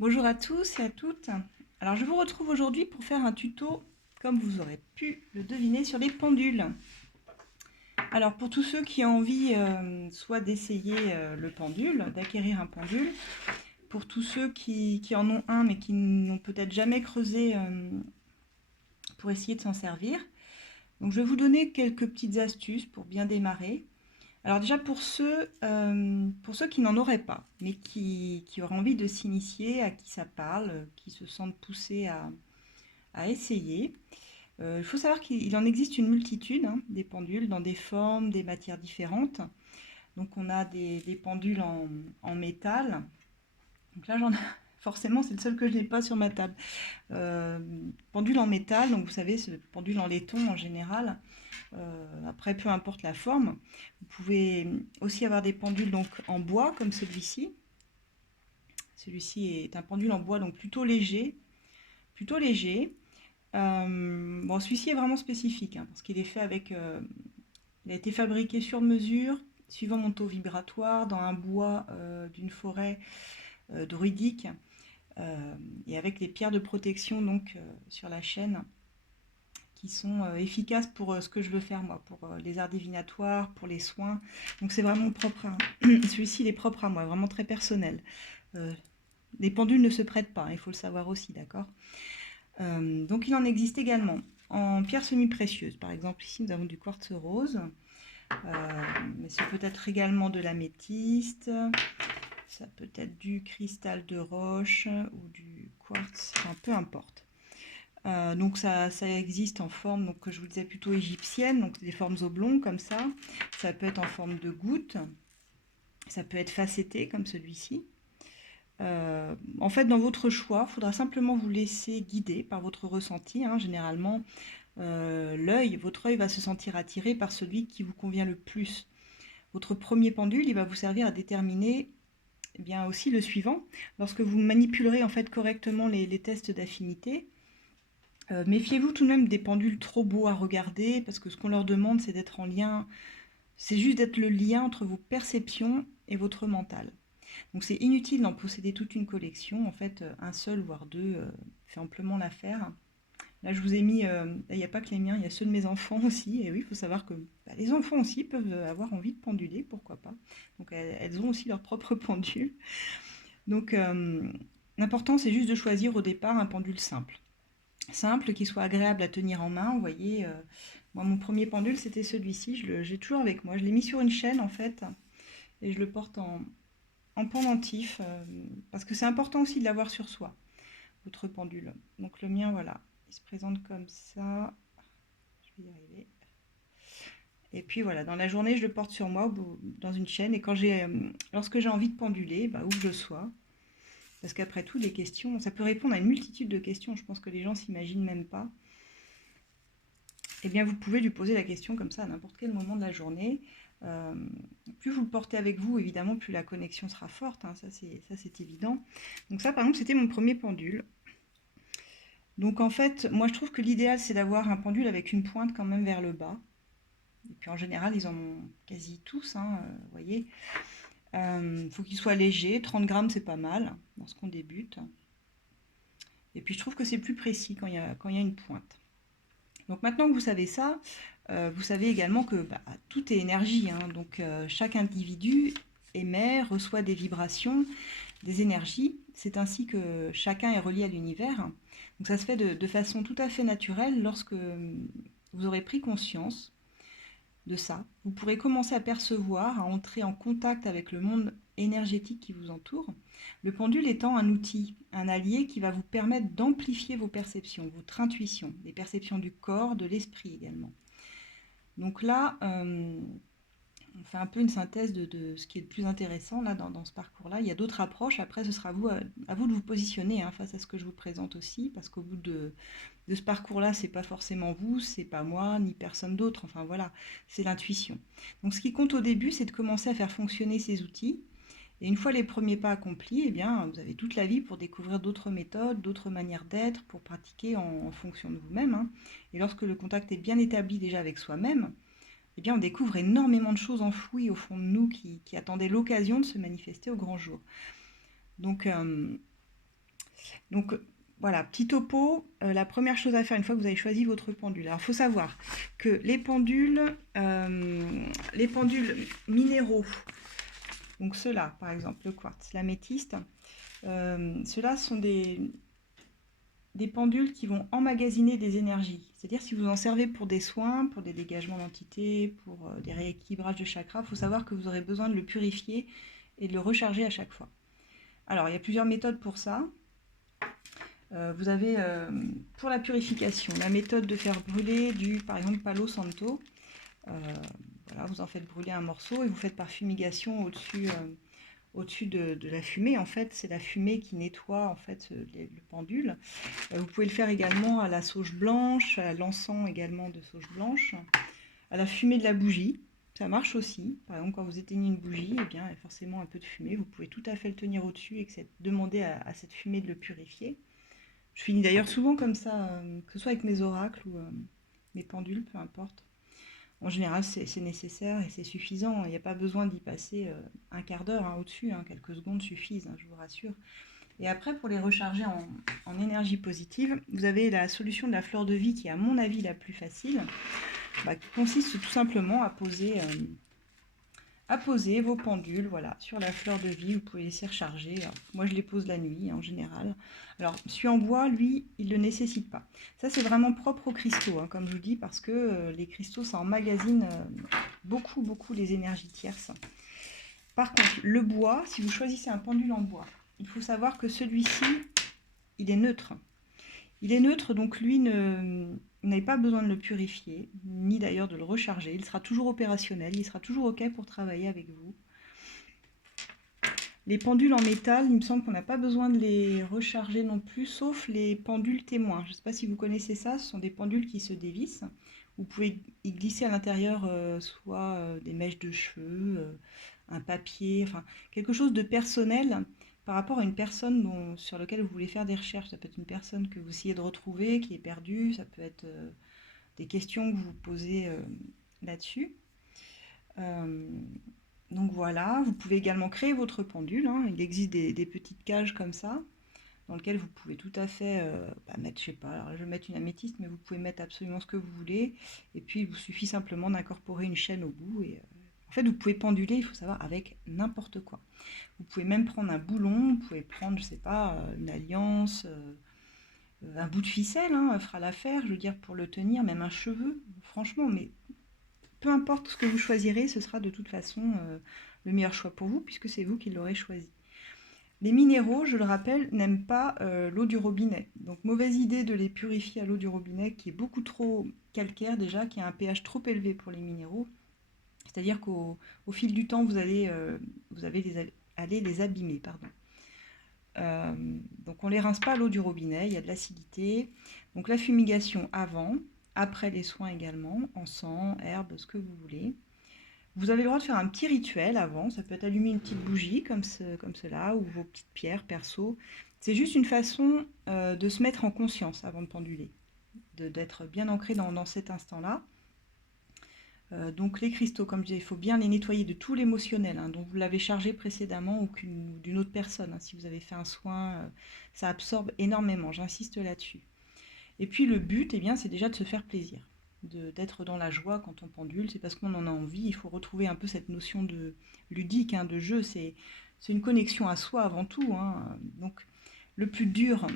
Bonjour à tous et à toutes. Alors je vous retrouve aujourd'hui pour faire un tuto, comme vous aurez pu le deviner, sur les pendules. Alors pour tous ceux qui ont envie soit d'essayer le pendule, d'acquérir un pendule, pour tous ceux qui en ont un mais qui n'ont peut-être jamais creusé pour essayer de s'en servir, donc je vais vous donner quelques petites astuces pour bien démarrer. Alors déjà pour ceux qui n'en auraient pas, mais qui auraient envie de s'initier, à qui ça parle, qui se sentent poussés à essayer, il faut savoir qu'il en existe une multitude des pendules dans des formes, des matières différentes. Donc on a des pendules en métal. Donc là forcément c'est le seul que je n'ai pas sur ma table. Euh, Pendule en métal, donc vous savez ce pendule en laiton en général. Après, peu importe la forme, vous pouvez aussi avoir des pendules donc en bois comme celui-ci. Celui-ci est un pendule en bois donc plutôt léger, plutôt léger. Bon, celui-ci est vraiment spécifique parce qu'il est fait avec, il a été fabriqué sur mesure, suivant mon taux vibratoire, dans un bois d'une forêt druidique et avec les pierres de protection donc sur la chaîne qui sont efficaces pour ce que je veux faire moi, pour les arts divinatoires, pour les soins. Donc c'est vraiment propre à... Celui-ci il est propre à moi, vraiment très personnel. Euh, les pendules ne se prêtent pas, il faut le savoir aussi, d'accord. Donc il en existe également en pierres semi-précieuses. Par exemple ici nous avons du quartz rose, mais c'est peut-être également de l'améthyste, ça peut être du cristal de roche ou du quartz, enfin peu importe. Donc ça existe en forme, donc que je vous disais plutôt égyptienne, donc des formes oblongues comme ça. Ça peut être en forme de goutte, ça peut être facetté comme celui-ci. En fait, dans votre choix, il faudra simplement vous laisser guider par votre ressenti. Généralement, votre œil va se sentir attiré par celui qui vous convient le plus. Votre premier pendule, il va vous servir à déterminer eh bien aussi le suivant. Lorsque vous manipulerez en fait correctement les tests d'affinité, méfiez-vous tout de même des pendules trop beaux à regarder, parce que ce qu'on leur demande, c'est d'être en lien, c'est juste d'être le lien entre vos perceptions et votre mental. Donc c'est inutile d'en posséder toute une collection, en fait, un seul voire deux fait amplement l'affaire. Là, je vous ai mis, il n'y a pas que les miens, il y a ceux de mes enfants aussi, et oui, il faut savoir que les enfants aussi peuvent avoir envie de penduler, pourquoi pas. Donc elles ont aussi leur propre pendule. Donc l'important, c'est juste de choisir au départ un pendule simple, qui soit agréable à tenir en main. Vous voyez, moi, mon premier pendule, c'était celui-ci. J'ai toujours avec moi. Je l'ai mis sur une chaîne, en fait, et je le porte en pendentif, parce que c'est important aussi de l'avoir sur soi, votre pendule. Donc le mien, voilà, il se présente comme ça. Je vais y arriver. Et puis voilà, dans la journée, je le porte sur moi, dans une chaîne, et lorsque j'ai envie de penduler, où que je sois, parce qu'après tout, des questions, ça peut répondre à une multitude de questions, je pense que les gens s'imaginent même pas. Eh bien, vous pouvez lui poser la question comme ça à n'importe quel moment de la journée. Euh, Plus vous le portez avec vous, évidemment, plus la connexion sera forte, ça c'est évident. Donc ça, par exemple, c'était mon premier pendule. Donc en fait, moi je trouve que l'idéal, c'est d'avoir un pendule avec une pointe quand même vers le bas. Et puis en général, ils en ont quasi tous, vous voyez. Faut qu'il soit léger, 30 grammes c'est pas mal lorsqu'on débute. Et puis je trouve que c'est plus précis quand il y a une pointe. Donc maintenant que vous savez ça, vous savez également que tout est énergie. Donc chaque individu émet, reçoit des vibrations, des énergies. C'est ainsi que chacun est relié à l'univers. Donc ça se fait de façon tout à fait naturelle lorsque vous aurez pris conscience de ça. Vous pourrez commencer à percevoir, à entrer en contact avec le monde énergétique qui vous entoure. Le pendule étant un outil, un allié qui va vous permettre d'amplifier vos perceptions, votre intuition, les perceptions du corps, de l'esprit également. Donc là, on fait un peu une synthèse de ce qui est le plus intéressant là, dans ce parcours-là. Il y a d'autres approches. Après, ce sera à vous de vous positionner face à ce que je vous présente aussi, parce qu'au bout de ce parcours-là, c'est pas forcément vous, c'est pas moi, ni personne d'autre. Enfin voilà, c'est l'intuition. Donc ce qui compte au début, c'est de commencer à faire fonctionner ces outils. Et une fois les premiers pas accomplis, eh bien, vous avez toute la vie pour découvrir d'autres méthodes, d'autres manières d'être, pour pratiquer en fonction de vous-même. Et lorsque le contact est bien établi déjà avec soi-même, eh bien, on découvre énormément de choses enfouies au fond de nous qui attendaient l'occasion de se manifester au grand jour. Donc, Donc voilà, petit topo, la première chose à faire une fois que vous avez choisi votre pendule. Alors il faut savoir que les pendules minéraux, donc ceux-là par exemple, le quartz, l'améthyste, ceux-là sont des pendules qui vont emmagasiner des énergies. C'est-à-dire si vous en servez pour des soins, pour des dégagements d'entités, pour des rééquilibrages de chakras, il faut savoir que vous aurez besoin de le purifier et de le recharger à chaque fois. Alors il y a plusieurs méthodes pour ça. Vous avez pour la purification la méthode de faire brûler par exemple, Palo Santo. Voilà, vous en faites brûler un morceau et vous faites par fumigation au-dessus de la fumée. En fait, c'est la fumée qui nettoie en fait le pendule. Vous pouvez le faire également à la sauge blanche, à l'encens également de sauge blanche, à la fumée de la bougie. Ça marche aussi. Par exemple, quand vous éteignez une bougie, eh bien, il y a forcément un peu de fumée. Vous pouvez tout à fait le tenir au-dessus et demander à cette fumée de le purifier. Je finis d'ailleurs souvent comme ça, que ce soit avec mes oracles ou mes pendules, peu importe. En général, c'est nécessaire et c'est suffisant. Il n'y a pas besoin d'y passer un quart d'heure au-dessus. Quelques secondes suffisent, je vous rassure. Et après, pour les recharger en énergie positive, vous avez la solution de la fleur de vie qui est à mon avis la plus facile, qui consiste tout simplement à poser vos pendules voilà, sur la fleur de vie. Vous pouvez laisser recharger. Alors, moi, je les pose la nuit en général. Alors, celui en bois, lui, il ne le nécessite pas. Ça, c'est vraiment propre aux cristaux, comme je vous dis, parce que les cristaux, ça emmagasine beaucoup, beaucoup les énergies tierces. Par contre, le bois, si vous choisissez un pendule en bois, il faut savoir que celui-ci, il est neutre. Il est neutre, donc lui, vous n'avez pas besoin de le purifier, ni d'ailleurs de le recharger. Il sera toujours opérationnel, il sera toujours OK pour travailler avec vous. Les pendules en métal, il me semble qu'on n'a pas besoin de les recharger non plus, sauf les pendules témoins. Je ne sais pas si vous connaissez ça, ce sont des pendules qui se dévissent. Vous pouvez y glisser à l'intérieur soit des mèches de cheveux, un papier, enfin quelque chose de personnel par rapport à une personne sur laquelle vous voulez faire des recherches. Ça peut être une personne que vous essayez de retrouver, qui est perdue, ça peut être des questions que vous posez là-dessus. Donc voilà, vous pouvez également créer votre pendule. Il existe des petites cages comme ça, dans lesquelles vous pouvez tout à fait mettre, je sais pas, alors je vais mettre une améthyste, mais vous pouvez mettre absolument ce que vous voulez. Et puis il vous suffit simplement d'incorporer une chaîne au bout. Et en fait, vous pouvez penduler, il faut savoir, avec n'importe quoi. Vous pouvez même prendre un boulon, vous pouvez prendre, je sais pas, une alliance, un bout de ficelle, fera l'affaire, je veux dire, pour le tenir, même un cheveu, franchement, mais peu importe ce que vous choisirez, ce sera de toute façon le meilleur choix pour vous, puisque c'est vous qui l'aurez choisi. Les minéraux, je le rappelle, n'aiment pas l'eau du robinet. Donc mauvaise idée de les purifier à l'eau du robinet, qui est beaucoup trop calcaire déjà, qui a un pH trop élevé pour les minéraux. C'est-à-dire qu'au fil du temps, vous allez les abîmer. Donc on ne les rince pas à l'eau du robinet, il y a de l'acidité. Donc la fumigation avant, après les soins également, encens, herbes, ce que vous voulez. Vous avez le droit de faire un petit rituel avant, ça peut être allumer une petite bougie comme cela, ou vos petites pierres perso. C'est juste une façon de se mettre en conscience avant de penduler, d'être bien ancré dans cet instant-là. Donc les cristaux, comme je disais, il faut bien les nettoyer de tout l'émotionnel, dont vous l'avez chargé précédemment ou d'une autre personne. Si vous avez fait un soin, ça absorbe énormément, j'insiste là-dessus. Et puis le but, c'est déjà de se faire plaisir, d'être dans la joie quand on pendule. C'est parce qu'on en a envie, il faut retrouver un peu cette notion de ludique, de jeu. C'est une connexion à soi avant tout. Donc le plus dur,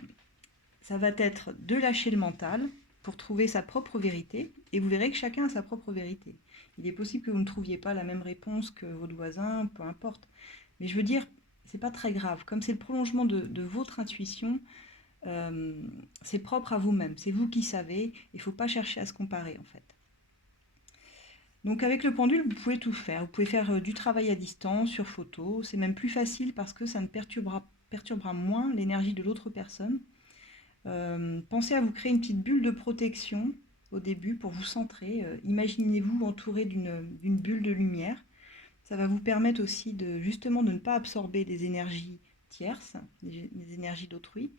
ça va être de lâcher le mental pour trouver sa propre vérité. Et vous verrez que chacun a sa propre vérité. Il est possible que vous ne trouviez pas la même réponse que votre voisin, peu importe. Mais je veux dire, c'est pas très grave. Comme c'est le prolongement de votre intuition, c'est propre à vous-même. C'est vous qui savez. Il ne faut pas chercher à se comparer, en fait. Donc avec le pendule, vous pouvez tout faire. Vous pouvez faire du travail à distance, sur photo. C'est même plus facile parce que ça ne perturbera moins l'énergie de l'autre personne. Pensez à vous créer une petite bulle de protection au début pour vous centrer. Imaginez-vous entouré d'une bulle de lumière. Ça va vous permettre aussi justement de ne pas absorber des énergies tierces, des énergies d'autrui.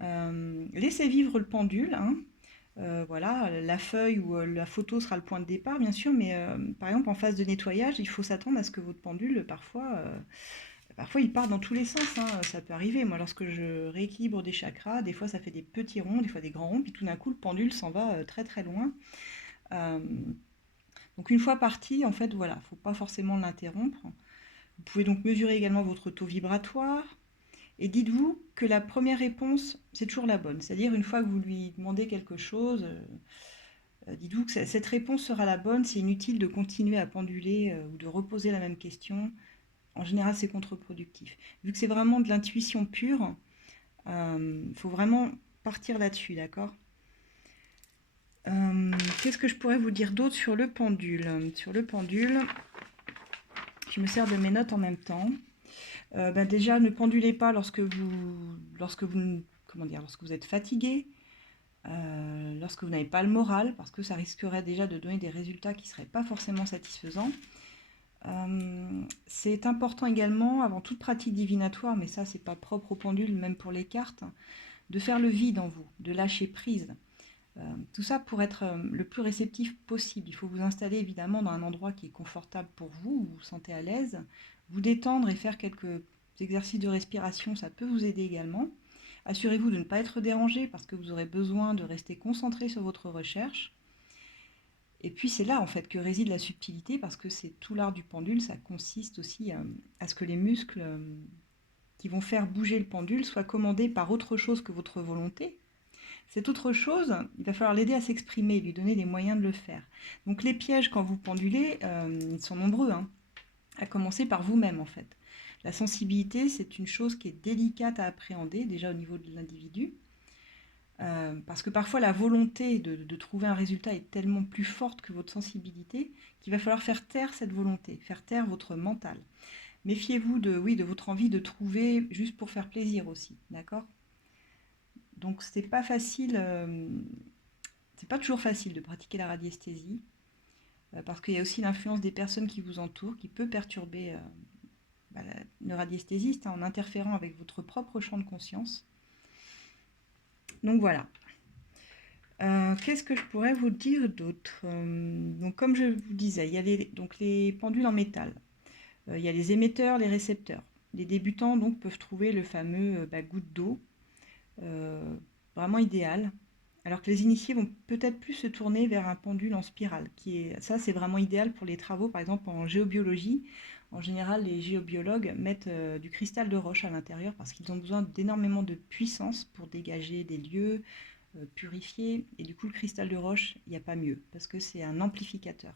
Laissez vivre le pendule. Voilà, la feuille ou la photo sera le point de départ, bien sûr, mais par exemple, en phase de nettoyage, il faut s'attendre à ce que votre pendule, parfois, Parfois, il part dans tous les sens, hein, ça peut arriver. Moi, lorsque je rééquilibre des chakras, des fois, ça fait des petits ronds, des fois des grands ronds, puis tout d'un coup, le pendule s'en va très très loin. Euh, donc, une fois parti, en fait, voilà, il ne faut pas forcément l'interrompre. Vous pouvez donc mesurer également votre taux vibratoire. Et dites-vous que la première réponse, c'est toujours la bonne. C'est-à-dire, une fois que vous lui demandez quelque chose, dites-vous que cette réponse sera la bonne. C'est inutile de continuer à penduler ou de reposer la même question. En général, c'est contre-productif. Vu que c'est vraiment de l'intuition pure, il faut vraiment partir là-dessus, d'accord? Qu'est-ce que je pourrais vous dire d'autre sur le pendule? Sur le pendule, je me sers de mes notes en même temps. Déjà, ne pendulez pas lorsque vous êtes fatigué, lorsque vous n'avez pas le moral, parce que ça risquerait déjà de donner des résultats qui ne seraient pas forcément satisfaisants. C'est important également, avant toute pratique divinatoire, mais ça c'est pas propre au pendule, même pour les cartes, de faire le vide en vous, de lâcher prise. Tout ça pour être le plus réceptif possible. Il faut vous installer évidemment dans un endroit qui est confortable pour vous, où vous vous sentez à l'aise, vous détendre et faire quelques exercices de respiration, ça peut vous aider également. Assurez-vous de ne pas être dérangé parce que vous aurez besoin de rester concentré sur votre recherche. Et puis c'est là en fait que réside la subtilité, parce que c'est tout l'art du pendule, ça consiste aussi à ce que les muscles qui vont faire bouger le pendule soient commandés par autre chose que votre volonté. Cette autre chose, il va falloir l'aider à s'exprimer, lui donner les moyens de le faire. Donc les pièges quand vous pendulez, ils sont nombreux, hein, à commencer par vous-même en fait. La sensibilité, c'est une chose qui est délicate à appréhender, déjà au niveau de l'individu. Parce que parfois la volonté de trouver un résultat est tellement plus forte que votre sensibilité qu'il va falloir faire taire cette volonté, faire taire votre mental. Méfiez-vous de votre envie de trouver juste pour faire plaisir aussi, d'accord? Donc c'est pas facile, c'est pas toujours facile de pratiquer la radiesthésie, parce qu'il y a aussi l'influence des personnes qui vous entourent qui peut perturber le radiesthésiste, hein, en interférant avec votre propre champ de conscience. Donc voilà. Qu'est-ce que je pourrais vous dire d'autre? Donc comme je vous disais, il y a les pendules en métal. Il y a les émetteurs, les récepteurs. Les débutants donc peuvent trouver le fameux goutte d'eau, vraiment idéal. Alors que les initiés vont peut-être plus se tourner vers un pendule en spirale. Ça, c'est vraiment idéal pour les travaux, par exemple en géobiologie. En général, les géobiologues mettent du cristal de roche à l'intérieur parce qu'ils ont besoin d'énormément de puissance pour dégager des lieux, purifier. Et du coup, le cristal de roche, il n'y a pas mieux parce que c'est un amplificateur.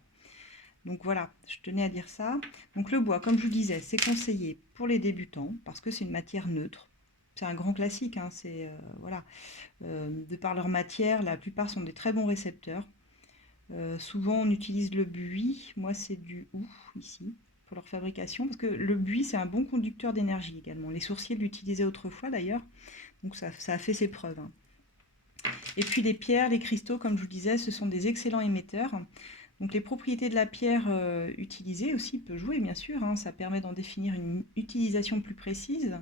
Donc voilà, je tenais à dire ça. Donc le bois, comme je vous disais, c'est conseillé pour les débutants parce que c'est une matière neutre. C'est un grand classique, hein, voilà. De par leur matière, la plupart sont des très bons récepteurs. Souvent, on utilise le buis. Moi, c'est du hou ici pour leur fabrication, parce que le buis, c'est un bon conducteur d'énergie également. Les sourciers l'utilisaient autrefois d'ailleurs, donc ça a fait ses preuves, hein. Et puis les pierres, les cristaux, comme je vous disais, ce sont des excellents émetteurs. Donc les propriétés de la pierre utilisée aussi peuvent jouer, bien sûr, hein. Ça permet d'en définir une utilisation plus précise.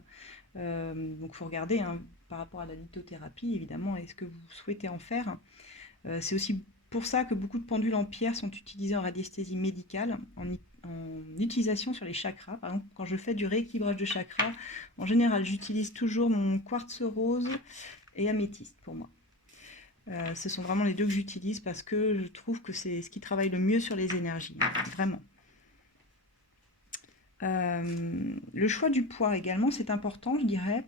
Donc il faut regarder, hein, par rapport à la lithothérapie, évidemment, est-ce que vous souhaitez en faire. C'est aussi pour ça que beaucoup de pendules en pierre sont utilisées en radiesthésie médicale, en utilisation sur les chakras. Par exemple, quand je fais du rééquilibrage de chakras, en général, j'utilise toujours mon quartz rose et améthyste pour moi. Ce sont vraiment les deux que j'utilise parce que je trouve que c'est ce qui travaille le mieux sur les énergies, vraiment. Le choix du poids également, c'est important, je dirais.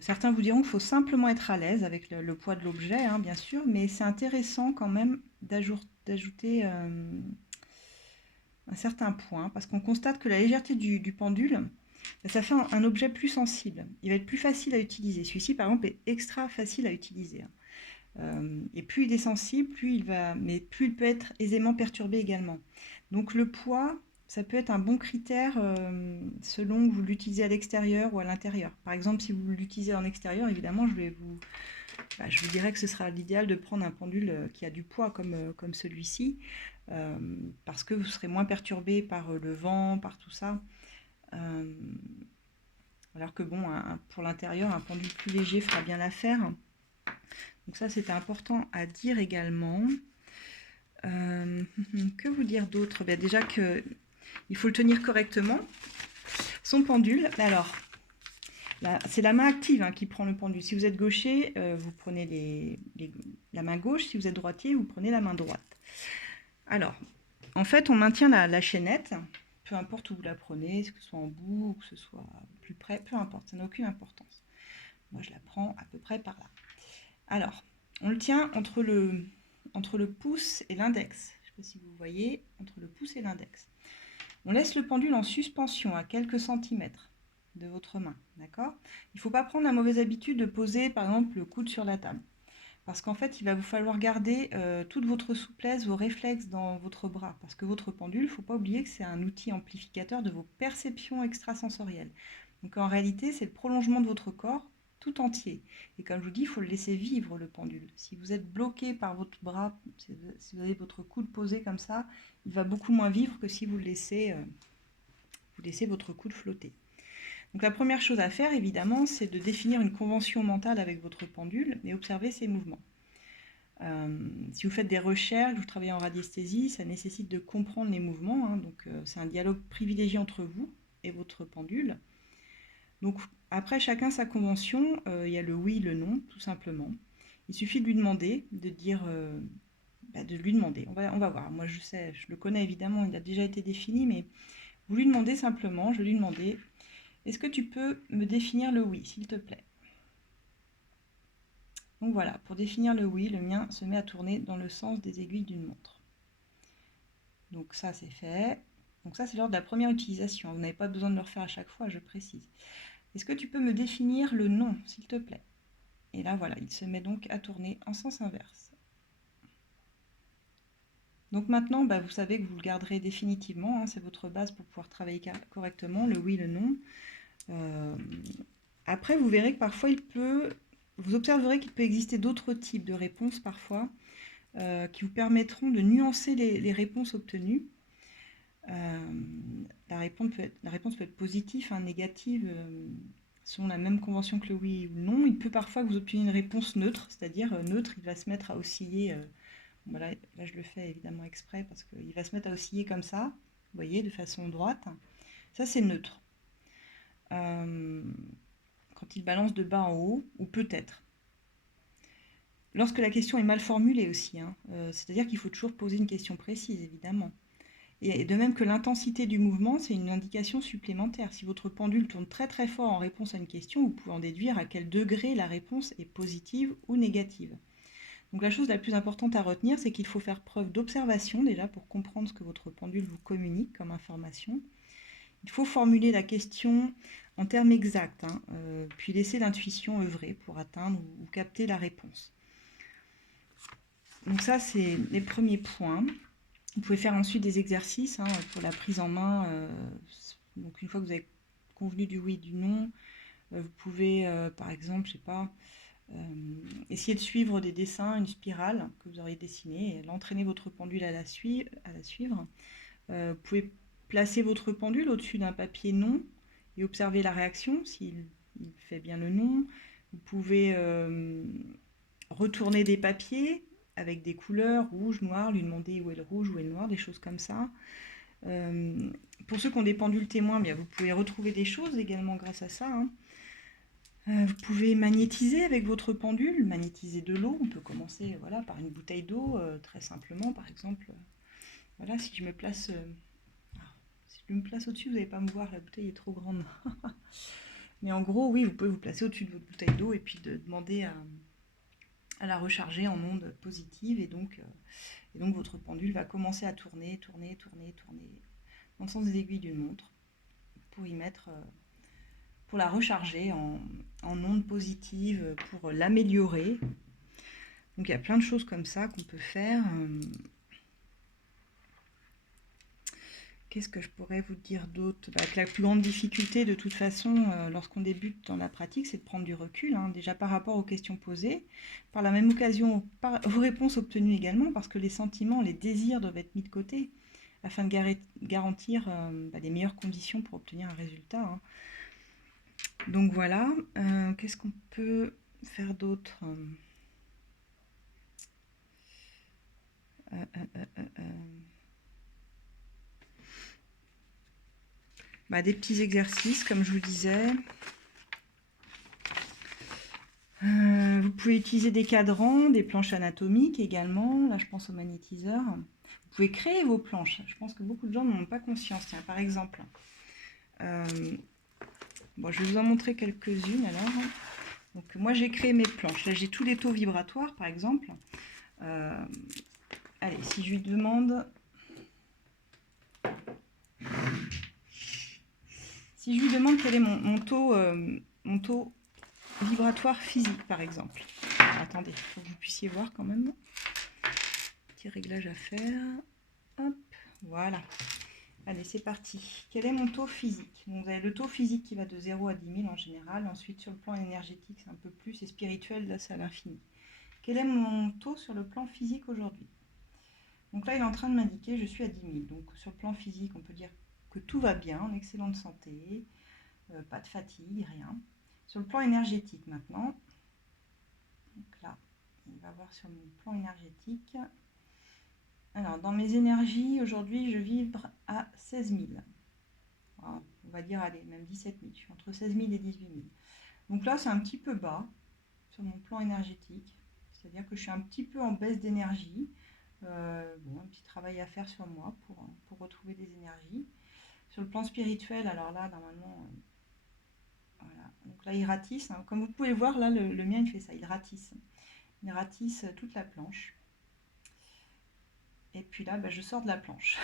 Certains vous diront qu'il faut simplement être à l'aise avec le poids de l'objet, hein, bien sûr, mais c'est intéressant quand même d'ajouter un certain point, parce qu'on constate que la légèreté du pendule, ça fait un objet plus sensible. Il va être plus facile à utiliser. Celui-ci, par exemple, est extra facile à utiliser, hein. Et plus il est sensible, plus il peut être aisément perturbé également. Donc le poids, ça peut être un bon critère selon que vous l'utilisez à l'extérieur ou à l'intérieur. Par exemple, si vous l'utilisez en extérieur, évidemment, je vous dirais que ce sera l'idéal de prendre un pendule qui a du poids comme celui-ci, parce que vous serez moins perturbé par le vent, par tout ça. Alors que bon, pour l'intérieur, un pendule plus léger fera bien l'affaire. Donc ça, c'était important à dire également. Que vous dire d'autre? Déjà qu'il faut le tenir correctement. son pendule. Alors, c'est la main active qui prend le pendule. Si vous êtes gaucher, vous prenez la main gauche. Si vous êtes droitier, vous prenez la main droite. Alors, en fait, on maintient la chaînette, peu importe où vous la prenez, que ce soit en bout ou que ce soit plus près, peu importe, ça n'a aucune importance. Moi, je la prends à peu près par là. Alors, on le tient entre le pouce et l'index. Je ne sais pas si vous voyez, entre le pouce et l'index. On laisse le pendule en suspension à quelques centimètres de votre main, d'accord? Il ne faut pas prendre la mauvaise habitude de poser, par exemple, le coude sur la table. Parce qu'en fait, il va vous falloir garder toute votre souplesse, vos réflexes dans votre bras. Parce que votre pendule, il ne faut pas oublier que c'est un outil amplificateur de vos perceptions extrasensorielles. Donc en réalité, c'est le prolongement de votre corps tout entier. Et comme je vous dis, il faut le laisser vivre, le pendule. Si vous êtes bloqué par votre bras, si vous avez votre coude posé comme ça, il va beaucoup moins vivre que si vous laissez votre coude flotter. Donc la première chose à faire, évidemment, c'est de définir une convention mentale avec votre pendule et observer ses mouvements. Si vous faites des recherches, vous travaillez en radiesthésie, ça nécessite de comprendre les mouvements. Donc c'est un dialogue privilégié entre vous et votre pendule. Donc après, chacun sa convention. Il y a le oui, le non, tout simplement. Il suffit de lui demander, de lui demander. On va voir. Moi, je sais, je le connais évidemment, il a déjà été défini, mais vous lui demandez simplement, je lui demandais, est-ce que tu peux me définir le oui, s'il te plaît? Donc voilà, pour définir le oui, le mien se met à tourner dans le sens des aiguilles d'une montre. Donc ça, c'est fait. Donc ça, c'est lors de la première utilisation. Vous n'avez pas besoin de le refaire à chaque fois, je précise. Est-ce que tu peux me définir le non, s'il te plaît? Et là, voilà, il se met donc à tourner en sens inverse. Donc maintenant, vous savez que vous le garderez définitivement. C'est votre base pour pouvoir travailler correctement, le oui, le non. Après, vous verrez que parfois, vous observerez qu'il peut exister d'autres types de réponses parfois qui vous permettront de nuancer les réponses obtenues. La réponse peut être positive, négative, selon la même convention que le oui ou le non. Il peut parfois que vous obteniez une réponse neutre, c'est-à-dire neutre, il va se mettre à osciller. Voilà, là, je le fais évidemment exprès parce qu'il va se mettre à osciller comme ça, vous voyez, de façon droite. Ça, c'est neutre. Quand il balance de bas en haut, ou peut-être. Lorsque la question est mal formulée aussi, c'est-à-dire qu'il faut toujours poser une question précise, évidemment. Et de même que l'intensité du mouvement, c'est une indication supplémentaire. Si votre pendule tourne très très fort en réponse à une question, vous pouvez en déduire à quel degré la réponse est positive ou négative. Donc la chose la plus importante à retenir, c'est qu'il faut faire preuve d'observation déjà pour comprendre ce que votre pendule vous communique comme information. Il faut formuler la question en termes exacts, puis laisser l'intuition œuvrer pour atteindre ou capter la réponse. Donc ça, c'est les premiers points. Vous pouvez faire ensuite des exercices pour la prise en main. Donc une fois que vous avez convenu du oui, du non, vous pouvez, par exemple, je sais pas, essayer de suivre des dessins, une spirale que vous auriez dessinée, et l'entraîner votre pendule à la suivre. Vous pouvez placer votre pendule au-dessus d'un papier non et observer la réaction, s'il fait bien le non. Vous pouvez retourner des papiers avec des couleurs, rouge, noir, lui demander où est le rouge, où est le noir, des choses comme ça. Pour ceux qui ont des pendules témoins, vous pouvez retrouver des choses également grâce à ça. Vous pouvez magnétiser avec votre pendule, magnétiser de l'eau. On peut commencer par une bouteille d'eau, très simplement, par exemple. Voilà, si je me place au-dessus, vous n'allez pas me voir, la bouteille est trop grande. Mais en gros, oui, vous pouvez vous placer au-dessus de votre bouteille d'eau et puis demander à la recharger en ondes positives. Et donc votre pendule va commencer à tourner dans le sens des aiguilles d'une montre pour la recharger en ondes positives, pour l'améliorer. Donc il y a plein de choses comme ça qu'on peut faire. Qu'est-ce que je pourrais vous dire d'autre? La plus grande difficulté, de toute façon, lorsqu'on débute dans la pratique, c'est de prendre du recul, déjà par rapport aux questions posées, par la même occasion, aux réponses obtenues également, parce que les sentiments, les désirs doivent être mis de côté, afin de garantir les meilleures conditions pour obtenir un résultat. Donc voilà, qu'est-ce qu'on peut faire d'autre? des petits exercices, comme je vous disais. Vous pouvez utiliser des cadrans, des planches anatomiques également. Là, je pense au magnétiseur. Vous pouvez créer vos planches. Je pense que beaucoup de gens n'en ont pas conscience. Tiens, par exemple, bon, je vais vous en montrer quelques-unes alors. Donc, moi, j'ai créé mes planches. Là, j'ai tous les taux vibratoires, par exemple. Allez, si je lui demande... Si je lui demande quel est mon taux vibratoire physique, par exemple. Alors, attendez, il faut que vous puissiez voir quand même. Petit réglage à faire. Hop, voilà. Allez, c'est parti. Quel est mon taux physique? Donc, vous avez le taux physique qui va de 0 à 10 000 en général. Ensuite, sur le plan énergétique, c'est un peu plus. Et spirituel, là, c'est à l'infini. Quel est mon taux sur le plan physique aujourd'hui? Donc là, il est en train de m'indiquer je suis à 10 000. Donc, sur le plan physique, on peut dire que tout va bien, en excellente santé, pas de fatigue, rien. Sur le plan énergétique maintenant, donc là, on va voir sur mon plan énergétique. Alors, dans mes énergies, aujourd'hui, je vibre à 16 000. Voilà, on va dire, allez, même 17 000. Je suis entre 16 000 et 18 000. Donc là, c'est un petit peu bas sur mon plan énergétique. C'est-à-dire que je suis un petit peu en baisse d'énergie. Bon, un petit travail à faire sur moi pour retrouver des énergies. Sur le plan spirituel, alors là, normalement, voilà. Donc là, il ratisse. Hein. Comme vous pouvez voir, là, le mien, il fait ça. Il ratisse. Il ratisse toute la planche. Et puis là, je sors de la planche.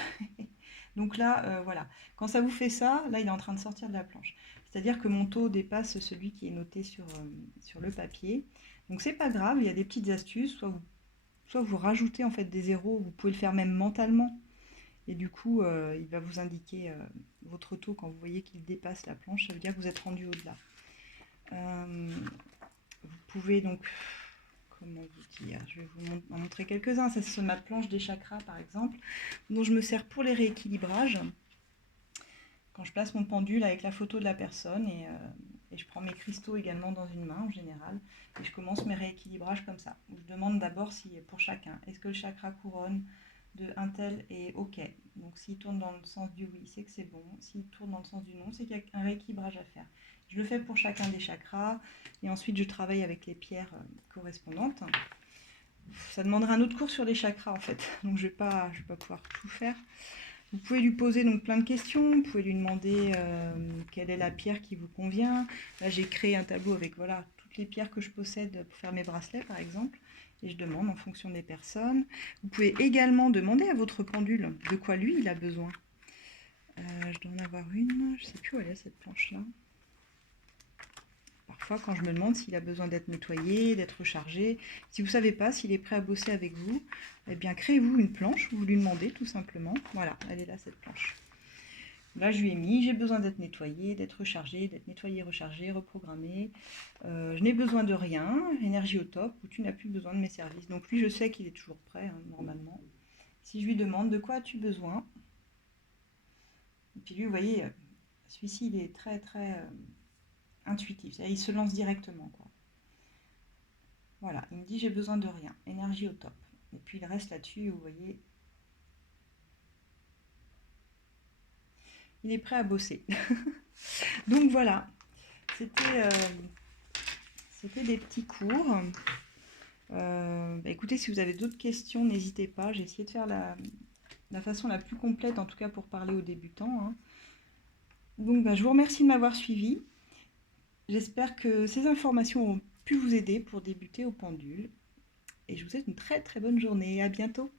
Donc là, voilà. Quand ça vous fait ça, là, il est en train de sortir de la planche. C'est-à-dire que mon taux dépasse celui qui est noté sur le papier. Donc c'est pas grave, il y a des petites astuces. Soit vous rajoutez en fait des zéros, vous pouvez le faire même mentalement. Et du coup, il va vous indiquer votre taux quand vous voyez qu'il dépasse la planche. Ça veut dire que vous êtes rendu au-delà. Vous pouvez donc... Comment vous dire? Je vais vous en montrer quelques-uns. Ça, c'est ma planche des chakras, par exemple, dont je me sers pour les rééquilibrages. Quand je place mon pendule avec la photo de la personne et je prends mes cristaux également dans une main en général et je commence mes rééquilibrages comme ça. Je demande d'abord si pour chacun, est-ce que le chakra couronne de un tel est OK. Donc s'il tourne dans le sens du oui, c'est que c'est bon. S'il tourne dans le sens du non, c'est qu'il y a un rééquilibrage à faire. Je le fais pour chacun des chakras et ensuite je travaille avec les pierres correspondantes. Ça demandera un autre cours sur les chakras en fait, donc je vais pas pouvoir tout faire. Vous pouvez lui poser donc plein de questions, vous pouvez lui demander quelle est la pierre qui vous convient. Là j'ai créé un tableau avec voilà, toutes les pierres que je possède pour faire mes bracelets par exemple, et je demande en fonction des personnes. Vous pouvez également demander à votre pendule de quoi lui il a besoin. Je dois en avoir une, je ne sais plus où elle est cette planche là. Parfois, quand je me demande s'il a besoin d'être nettoyé, d'être rechargé, si vous ne savez pas s'il est prêt à bosser avec vous, eh bien, créez-vous une planche, vous lui demandez tout simplement. Voilà, elle est là, cette planche. Là, je lui ai mis, j'ai besoin d'être nettoyé, d'être rechargé, d'être nettoyé, rechargé, reprogrammé. Je n'ai besoin de rien, énergie au top, ou tu n'as plus besoin de mes services. Donc lui, je sais qu'il est toujours prêt, hein, normalement. Si je lui demande de quoi as-tu besoin, et puis lui, vous voyez, celui-ci, il est très, très... intuitif, il se lance directement quoi. Voilà, il me dit j'ai besoin de rien, énergie au top. Et puis il reste là-dessus, vous voyez, il est prêt à bosser. Donc voilà, c'était des petits cours. Écoutez, si vous avez d'autres questions, n'hésitez pas. J'ai essayé de faire la façon la plus complète, en tout cas pour parler aux débutants. Hein. Donc je vous remercie de m'avoir suivi. J'espère que ces informations ont pu vous aider pour débuter au pendule. Et je vous souhaite une très très bonne journée. À bientôt.